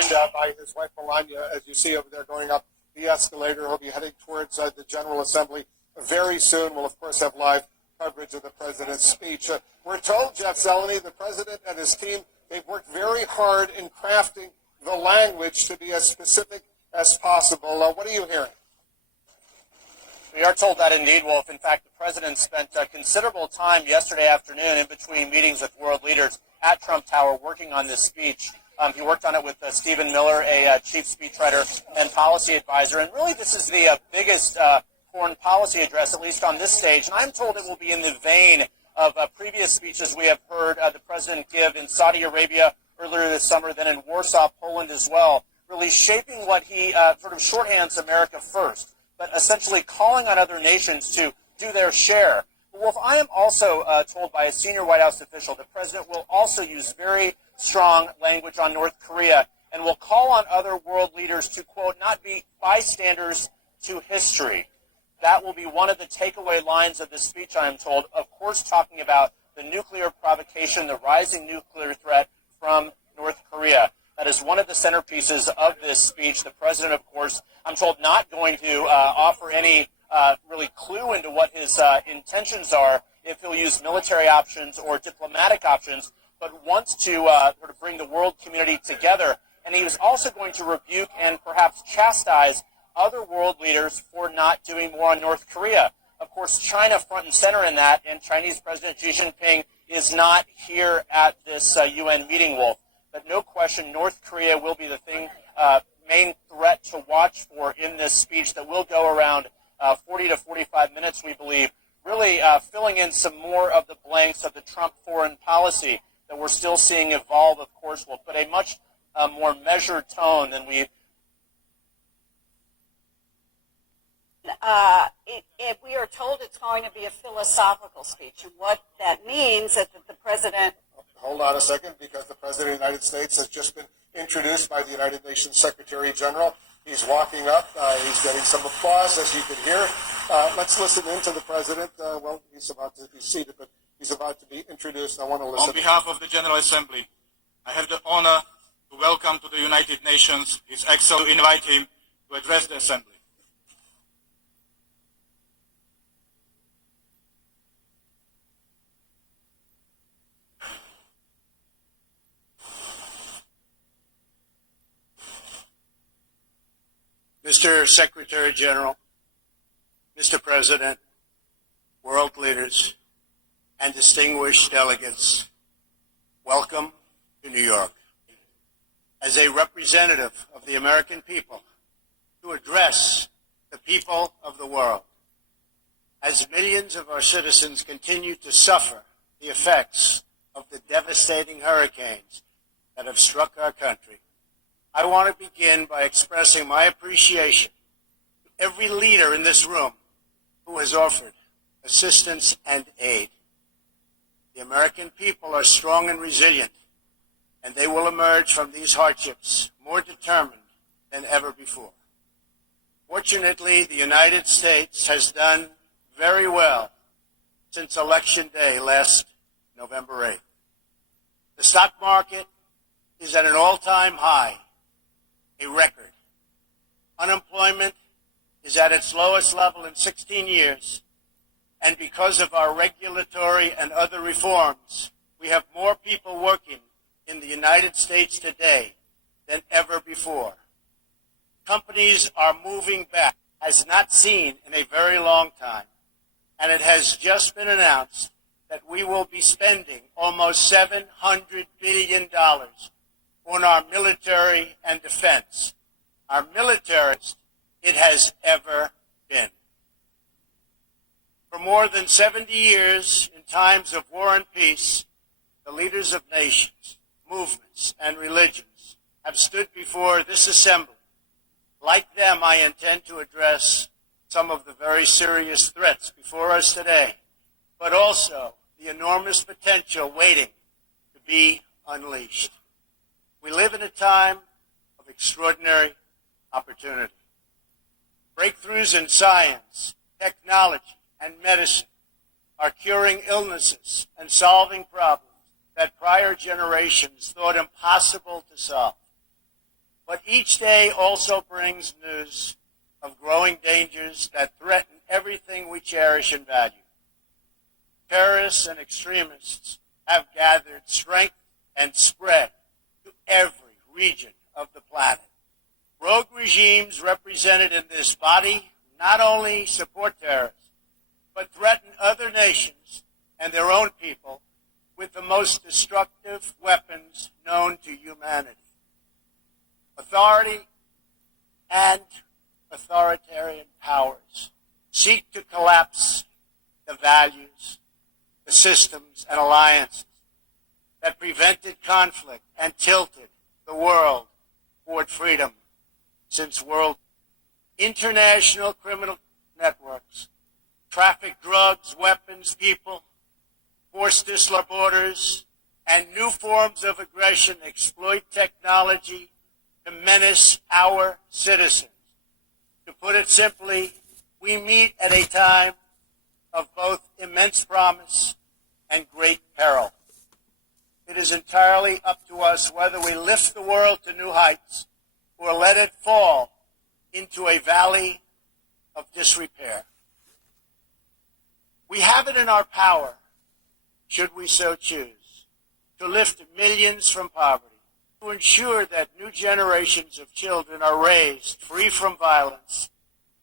joined by his wife Melania, as you see over there going up the escalator. He'll be heading towards the General Assembly very soon. We'll, of course, have live coverage of the president's speech. We're told, Jeff Zeleny, the president and his team, they've worked very hard in crafting the language to be as specific as possible. What are you hearing? We are told that indeed, Wolf. In fact, the president spent considerable time yesterday afternoon in between meetings with world leaders at Trump Tower working on this speech. He worked on it with Stephen Miller, a chief speechwriter and policy advisor. And really, this is the biggest foreign policy address, at least on this stage. And I'm told it will be in the vein of previous speeches we have heard the president give in Saudi Arabia earlier this summer, then in Warsaw, Poland as well, really shaping what he sort of shorthands America first, but essentially calling on other nations to do their share. But Wolf, I am also told by a senior White House official the president will also use very strong language on North Korea and will call on other world leaders to, quote, not be bystanders to history. That will be one of the takeaway lines of this speech, I am told, of course talking about the nuclear provocation, the rising nuclear threat from North Korea. That is one of the centerpieces of this speech. The president, of course, I'm told, not going to offer any really clue into what his intentions are, if he'll use military options or diplomatic options, but wants to sort of bring the world community together. And he was also going to rebuke and perhaps chastise other world leaders for not doing more on North Korea. Of course, China front and center in that, and Chinese President Xi Jinping is not here at this UN meeting, Wolf. But no question, North Korea will be the main threat to watch for in this speech that will go around 40 to 45 minutes, we believe, really filling in some more of the blanks of the Trump foreign policy that we're still seeing evolve, of course, Wolf, but a much more measured tone than we. We are told it's going to be a philosophical speech, and what that means is that the president. Hold on a second, because the President of the United States has just been introduced by the United Nations Secretary General. He's walking up. He's getting some applause, as you can hear. Let's listen in to the President. Well, he's about to be seated, but he's about to be introduced. I want to listen. On behalf of the General Assembly, I have the honor to welcome to the United Nations His Excellency, to invite him to address the Assembly. Mr. Secretary General, Mr. President, world leaders, and distinguished delegates, welcome to New York. As a representative of the American people, to address the people of the world, as millions of our citizens continue to suffer the effects of the devastating hurricanes that have struck our country, I want to begin by expressing my appreciation to every leader in this room who has offered assistance and aid. The American people are strong and resilient, and they will emerge from these hardships more determined than ever before. Fortunately, the United States has done very well since Election Day last November 8th. The stock market is at an all-time high, a record. Unemployment is at its lowest level in 16 years, and because of our regulatory and other reforms, we have more people working in the United States today than ever before. Companies are moving back, as not seen in a very long time, and it has just been announced that we will be spending almost $700 billion on our military and defense. Our military, it has ever been. For more than 70 years, in times of war and peace, the leaders of nations, movements, and religions have stood before this assembly. Like them, I intend to address some of the very serious threats before us today, but also the enormous potential waiting to be unleashed. We live in a time of extraordinary opportunity. Breakthroughs in science, technology, and medicine are curing illnesses and solving problems that prior generations thought impossible to solve. But each day also brings news of growing dangers that threaten everything we cherish and value. Terrorists and extremists have gathered strength and spread to every region of the planet. Rogue regimes represented in this body not only support terrorists, but threaten other nations and their own people with the most destructive weapons known to humanity. Authority and authoritarian powers seek to collapse the values, the systems, and alliances that prevented conflict and tilted the world toward freedom since world. International criminal networks traffic drugs, weapons, people, force disrupt borders, and new forms of aggression exploit technology to menace our citizens. To put it simply, we meet at a time of both immense promise and great peril. It is entirely up to us whether we lift the world to new heights or let it fall into a valley of disrepair. We have it in our power, should we so choose, to lift millions from poverty, to ensure that new generations of children are raised free from violence,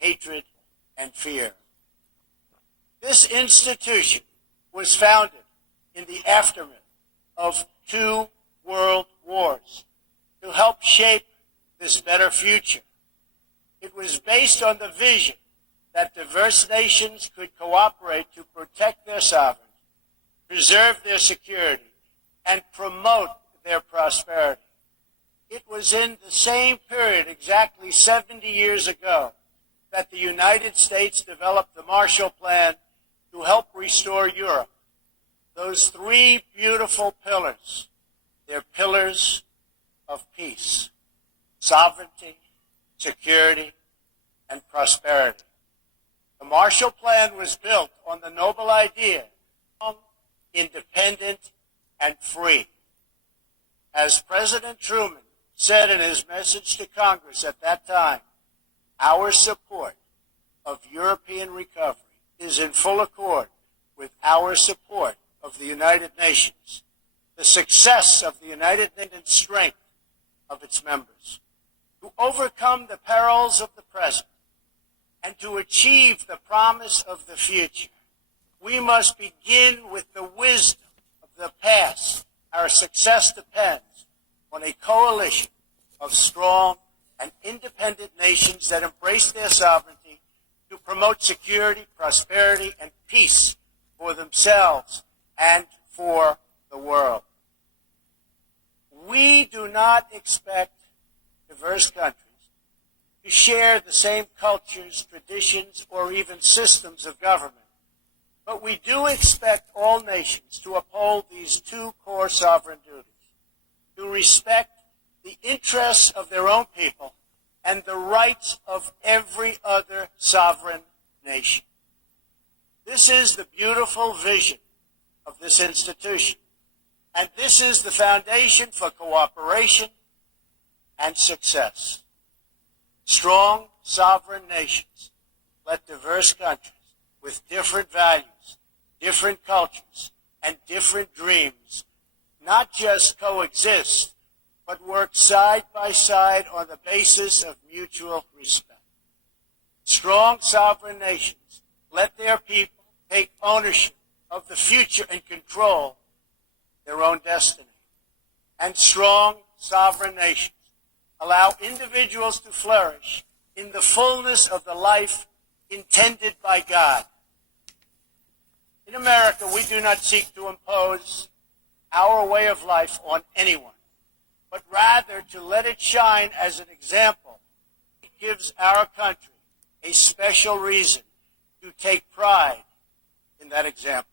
hatred, and fear. This institution was founded in the aftermath of 2 world wars to help shape this better future. It was based on the vision that diverse nations could cooperate to protect their sovereignty, preserve their security, and promote their prosperity. It was in the same period, exactly 70 years ago, that the United States developed the Marshall Plan to help restore Europe. Those 3 beautiful pillars, they're pillars of peace, sovereignty, security, and prosperity. The Marshall Plan was built on the noble idea of independent and free. As President Truman said in his message to Congress at that time, our support of European recovery is in full accord with our support of the United Nations, the success of the United Nations, strength of its members. To overcome the perils of the present and to achieve the promise of the future, we must begin with the wisdom of the past. Our success depends on a coalition of strong and independent nations that embrace their sovereignty to promote security, prosperity, and peace for themselves and for the world. We do not expect diverse countries to share the same cultures, traditions, or even systems of government. But we do expect all nations to uphold these 2 core sovereign duties, to respect the interests of their own people and the rights of every other sovereign nation. This is the beautiful vision of this institution, and this is the foundation for cooperation and success. Strong, sovereign nations let diverse countries with different values, different cultures, and different dreams not just coexist, but work side by side on the basis of mutual respect. Strong, sovereign nations let their people take ownership of the future and control their own destiny. And strong, sovereign nations allow individuals to flourish in the fullness of the life intended by God. In America, we do not seek to impose our way of life on anyone, but rather to let it shine as an example. It gives our country a special reason to take pride in that example.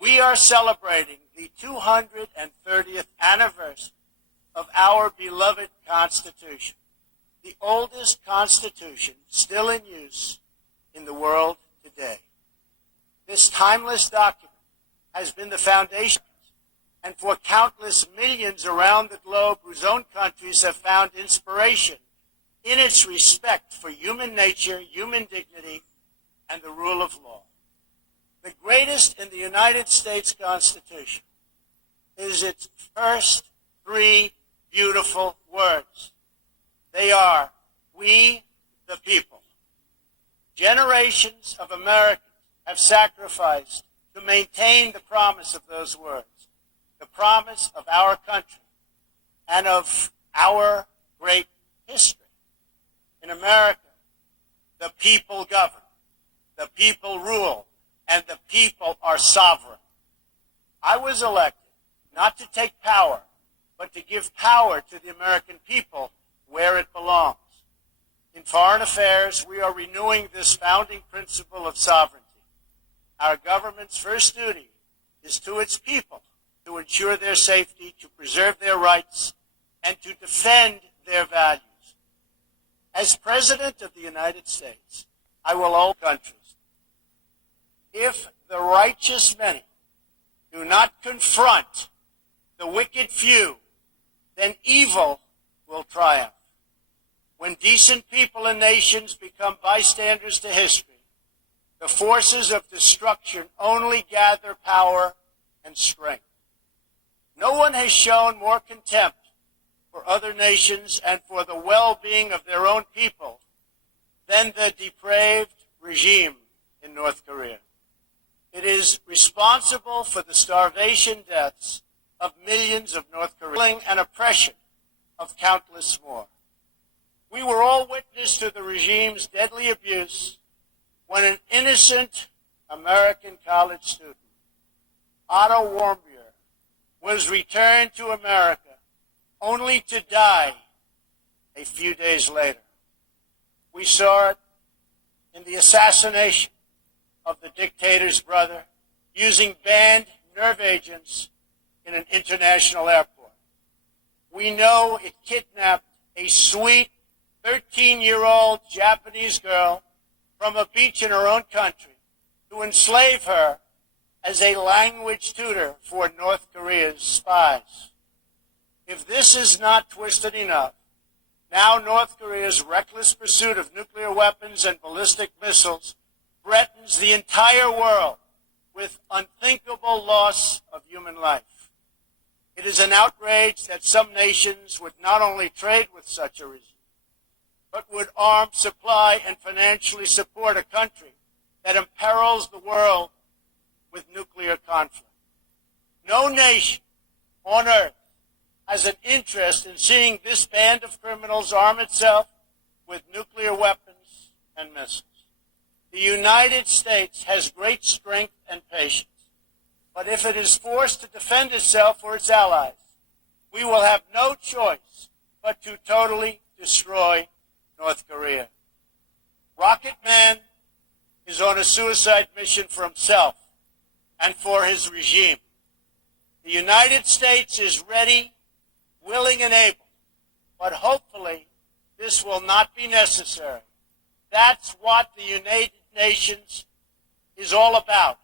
We are celebrating the 230th anniversary of our beloved Constitution, the oldest Constitution still in use in the world today. This timeless document has been the foundation and for countless millions around the globe whose own countries have found inspiration in its respect for human nature, human dignity, and the rule of law. The greatest in the United States Constitution is its first three beautiful words. They are, "We the people." Generations of Americans have sacrificed to maintain the promise of those words, the promise of our country and of our great history. In America, the people govern, the people rule, and the people are sovereign. I was elected not to take power, but to give power to the American people where it belongs. In foreign affairs, we are renewing this founding principle of sovereignty. Our government's first duty is to its people, to ensure their safety, to preserve their rights, and to defend their values. As President of the United States, I will owe countries. If the righteous many do not confront the wicked few, then evil will triumph. When decent people and nations become bystanders to history, the forces of destruction only gather power and strength. No one has shown more contempt for other nations and for the well-being of their own people than the depraved regime in North Korea. It is responsible for the starvation deaths of millions of North Koreans and oppression of countless more. We were all witness to the regime's deadly abuse when an innocent American college student, Otto Warmbier, was returned to America only to die a few days later. We saw it in the assassination of the dictator's brother using banned nerve agents in an international airport. We know it kidnapped a sweet 13-year-old Japanese girl from a beach in her own country to enslave her as a language tutor for North Korea's spies. If this is not twisted enough, now North Korea's reckless pursuit of nuclear weapons and ballistic missiles threatens the entire world with unthinkable loss of human life. It is an outrage that some nations would not only trade with such a regime, but would arm, supply, and financially support a country that imperils the world with nuclear conflict. No nation on earth has an interest in seeing this band of criminals arm itself with nuclear weapons and missiles. The United States has great strength and patience, but if it is forced to defend itself or its allies, we will have no choice but to totally destroy North Korea. Rocket Man is on a suicide mission for himself and for his regime. The United States is ready, willing, and able, but hopefully this will not be necessary. That's what the United Nations is all about.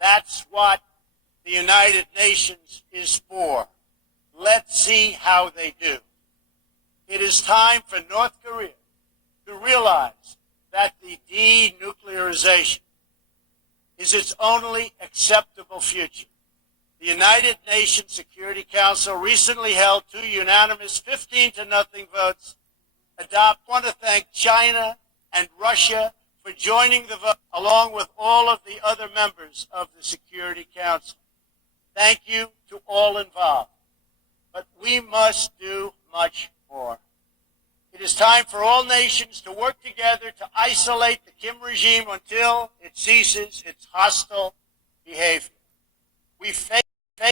That's what the United Nations is for. Let's see how they do. It is time for North Korea to realize that the denuclearization is its only acceptable future. The United Nations Security Council recently held 2 unanimous 15-0 votes. I want to thank China and Russia for joining the vote, along with all of the other members of the Security Council. Thank you to all involved. But we must do much more. It is time for all nations to work together to isolate the Kim regime until it ceases its hostile behavior. We face